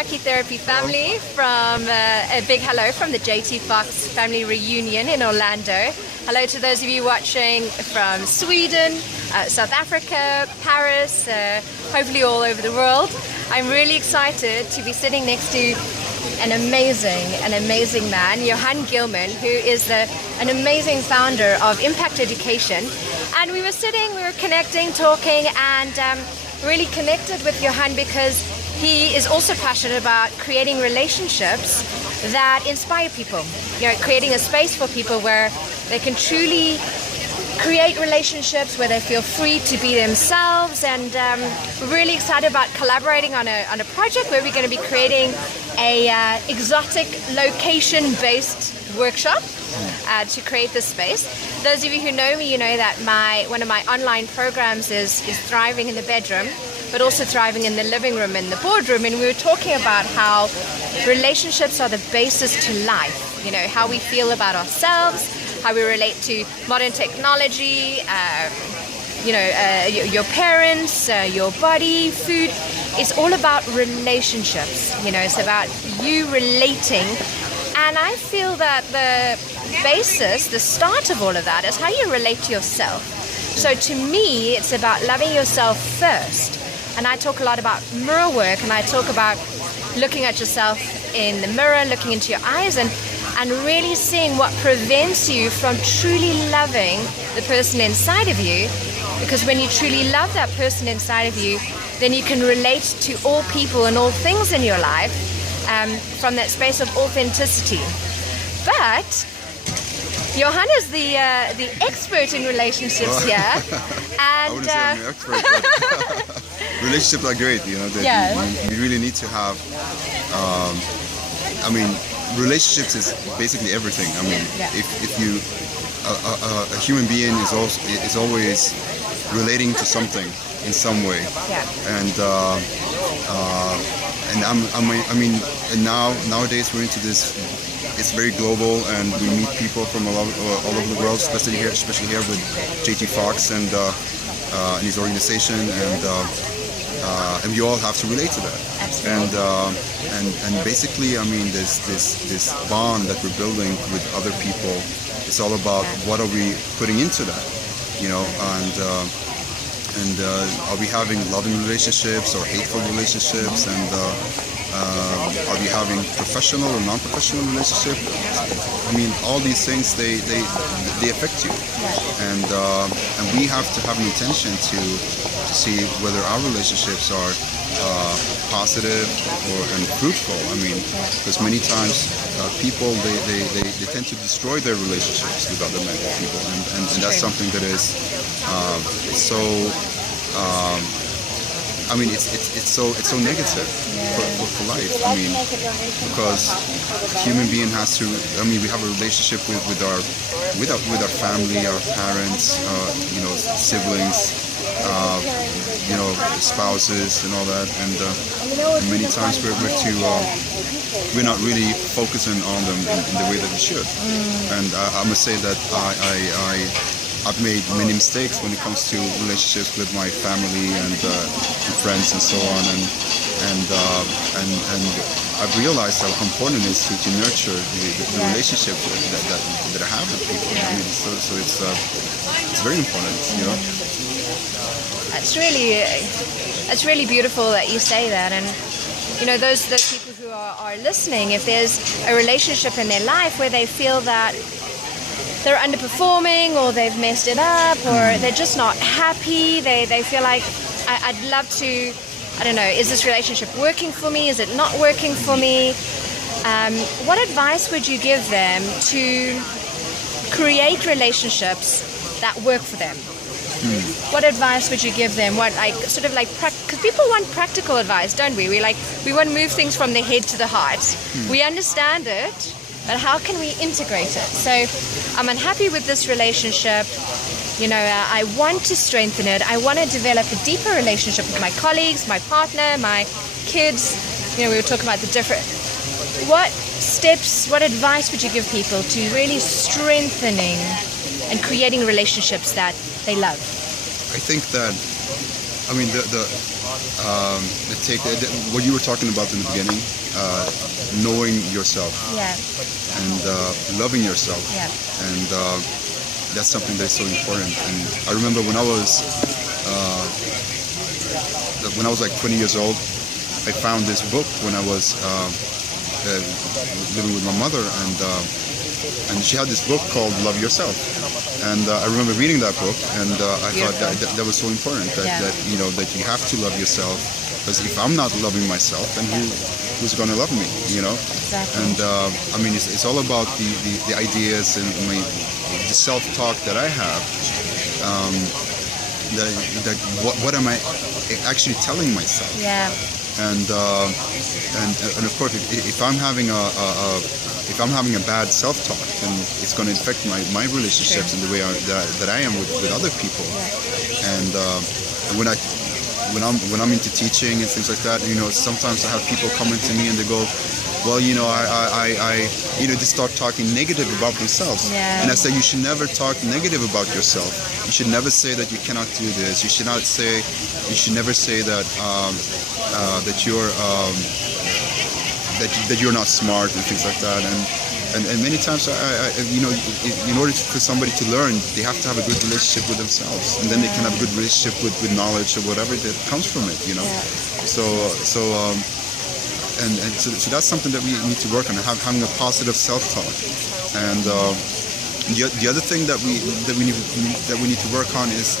Reiki Therapy family. From a big hello from the JT Fox family reunion in Orlando. Hello to those of you watching from Sweden, South Africa, Paris, hopefully all over the world. I'm really excited to be sitting next to an amazing man, Johan Gilman, who is an amazing founder of Impact Education. And we were connecting, talking, and really connected with Johan because he is also passionate about creating relationships that inspire people. Creating a space for people where they can truly create relationships where they feel free to be themselves, and we're really excited about collaborating on a project where we're going to be creating a exotic location-based workshop to create this space. Those of you who know me, you know that one of my online programs is thriving in the bedroom, but also thriving in the living room and the boardroom. And we were talking about how relationships are the basis to life. How we feel about ourselves, how we relate to modern technology, your parents, your body, food. It's all about relationships. It's about you relating. And I feel that the basis, the start of all of that is how you relate to yourself. So to me, it's about loving yourself first. And I talk a lot about mirror work, and I talk about looking at yourself in the mirror, looking into your eyes, and really seeing what prevents you from truly loving the person inside of you. Because when you truly love that person inside of you, then you can relate to all people and all things in your life from that space of authenticity. But Johan is the expert in relationships here. And I wouldn't say I'm an expert, but relationships are great, you really need to have, relationships is basically everything. If you, a human being is always relating to something in some way, and nowadays we're into this. It's very global, and we meet people from all over the world, especially here with JT Fox and his organization, and we all have to relate to that. And basically, this bond that we're building with other people, it's all about what are we putting into that, and are we having loving relationships or hateful relationships, and are we having professional or non-professional relationship? All these things they affect you, and we have to have an intention to see whether our relationships are positive and fruitful. Because many times people they tend to destroy their relationships with other people, and that's something that is so. It's so negative for life. Because human being has to. We have a relationship with our family, our parents, siblings, spouses, and all that. And many times we're not really focusing on them in the way that we should. And I must say that I've made many mistakes when it comes to relationships with my family and friends and so on, and I've realized how important it is to nurture the relationship that I have with people. So it's very important, That's really beautiful that you say that, and those people who are listening, if there's a relationship in their life where they feel that they're underperforming, or they've messed it up, or they're just not happy, they feel like, I'd love to, I don't know, is this relationship working for me? Is it not working for me? What advice would you give them to create relationships that work for them? What advice would you give them? Because people want practical advice, don't we? We want to move things from the head to the heart. We understand it, but how can we integrate it? So I'm unhappy with this relationship. I want to strengthen it. I want to develop a deeper relationship with my colleagues, my partner, my kids. We were talking about the different. What steps, what advice would you give people to really strengthening and creating relationships that they love? I think that, take what you were talking about in the beginning, knowing yourself Yeah. and loving yourself, Yeah. and that's something that's so important. And I remember when I was like 20 years old, I found this book when I was living with my mother, and she had this book called Love Yourself. And I remember reading that book, and I thought that was so important, that you know, that you have to love yourself, because if I'm not loving myself, then who's going to love me, you know? Exactly. And I mean, it's all about the ideas and the self-talk that I have. That what am I actually telling myself? Yeah. And of course, if I'm having a bad self-talk, then it's going to affect my relationships and the way that I am with other people. And when I'm into teaching and things like that, you know, sometimes I have people come into me and they go, well, you know, I just start talking negative about themselves. Yeah. And I say, you should never talk negative about yourself. You should never say that you cannot do this. You should never say that you're not smart and things like that. And many times, you know, in order for somebody to learn, they have to have a good relationship with themselves, and then they can have a good relationship with knowledge or whatever that comes from it, you know. Yeah. So that's something that we need to work on, having a positive self-talk. And the other thing that we need to work on is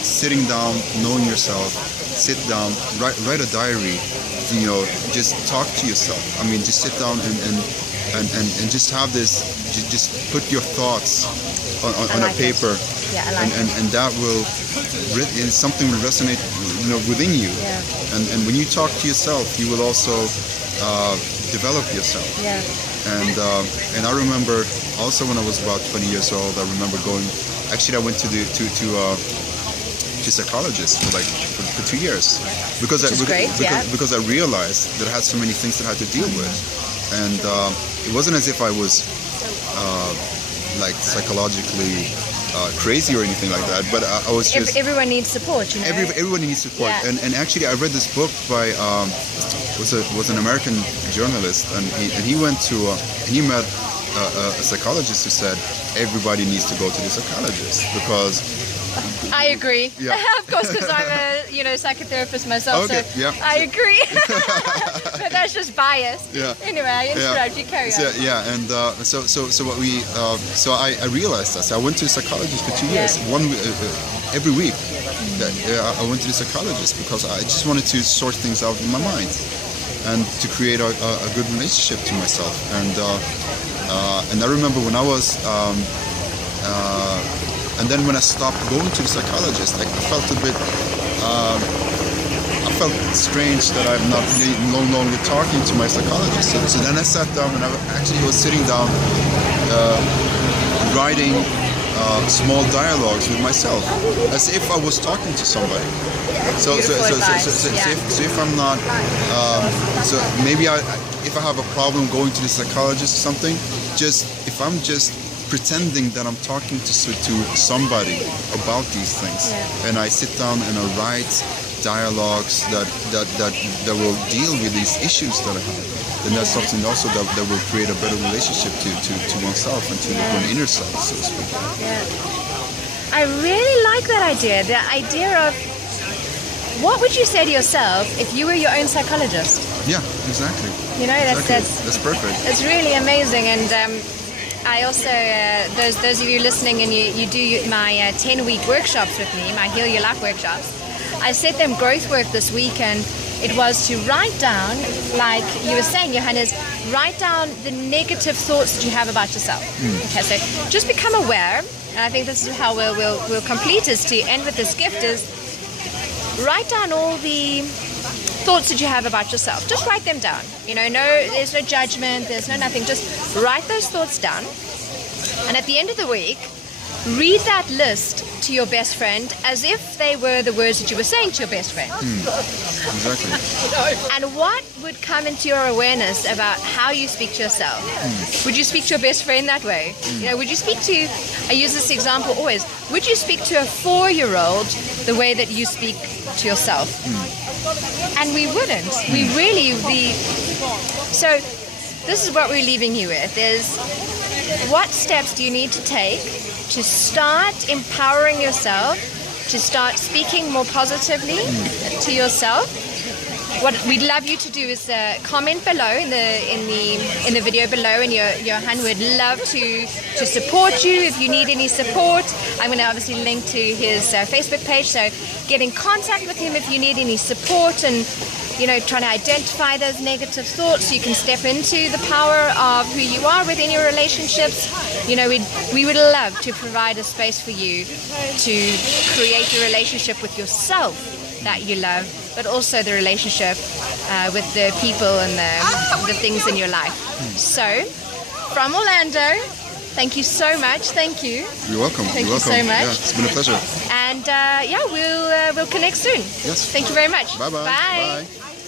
sitting down, knowing yourself. Sit down, write a diary. You know, just talk to yourself. I mean, just sit down and just have this. Just put your thoughts on a paper. Yeah, I like it. And that will, something will resonate, you know, within you. Yeah. And when you talk to yourself, you will also develop yourself. Yeah. And I remember also when I was about 20 years old, I remember going. Actually, I went to psychologist for 2 years because I realized that I had so many things that I had to deal with, and it wasn't as if I was like psychologically crazy or anything like that, but I was just everyone needs support, you know. Everybody needs support. Yeah. And actually I read this book by was an American journalist, and he went to and he met a psychologist who said everybody needs to go to the psychologist because I agree. Yeah. Of course, because I'm a psychotherapist myself, okay, so yeah. I agree. But that's just bias. Yeah. Anyway, I interrupt you. Carry on. Yeah, and so what we I realized that. So I went to a psychologist for 2 years. Every week, I went to the psychologist because I just wanted to sort things out in my mind and to create a good relationship to myself. And I remember when I was. And then when I stopped going to the psychologist, I felt a bit, I felt strange that I'm not really no longer talking to my psychologist. So then I sat down and I actually was sitting down, writing small dialogues with myself, as if I was talking to somebody. So if I'm not, so maybe if I have a problem going to the psychologist or something, if I'm just pretending that I'm talking to somebody about these things, and I sit down and I write dialogues that will deal with these issues that I have, then that's something also that will create a better relationship to oneself and to the inner self, so to speak. Yeah. I really like that idea. The idea of what would you say to yourself if you were your own psychologist? Yeah, exactly. You know, that's perfect. It's really amazing. And I also, those of you listening and you do my 10-week workshops with me, my Heal Your Life workshops, I set them growth work this week, and it was to write down, like you were saying, Johannes, write down the negative thoughts that you have about yourself. Okay, so just become aware, and I think this is how we'll complete this to end with this gift, is write down all the thoughts that you have about yourself. Just write them down. You know, there's no judgment, there's no nothing. Just write those thoughts down. And at the end of the week, read that list to your best friend as if they were the words that you were saying to your best friend. Exactly. And what would come into your awareness about how you speak to yourself? Would you speak to your best friend that way? You know, would you speak to, I use this example always, would you speak to a 4-year-old the way that you speak to yourself? And we wouldn't. We really, so this is what we're leaving you with, is what steps do you need to take to start empowering yourself, to start speaking more positively to yourself? What we'd love you to do is comment below in the video below, and Johan would love to support you if you need any support. I'm going to obviously link to his Facebook page, so get in contact with him if you need any support, and trying to identify those negative thoughts so you can step into the power of who you are within your relationships. We would love to provide a space for you to create a relationship with yourself that you love, but also the relationship with the people and the things in your life. So, from Orlando, thank you so much. Thank you. You're welcome. Thank you so much. Yeah, it's been a pleasure. And we'll connect soon. Yes. Thank you very much. Bye-bye. Bye. Bye.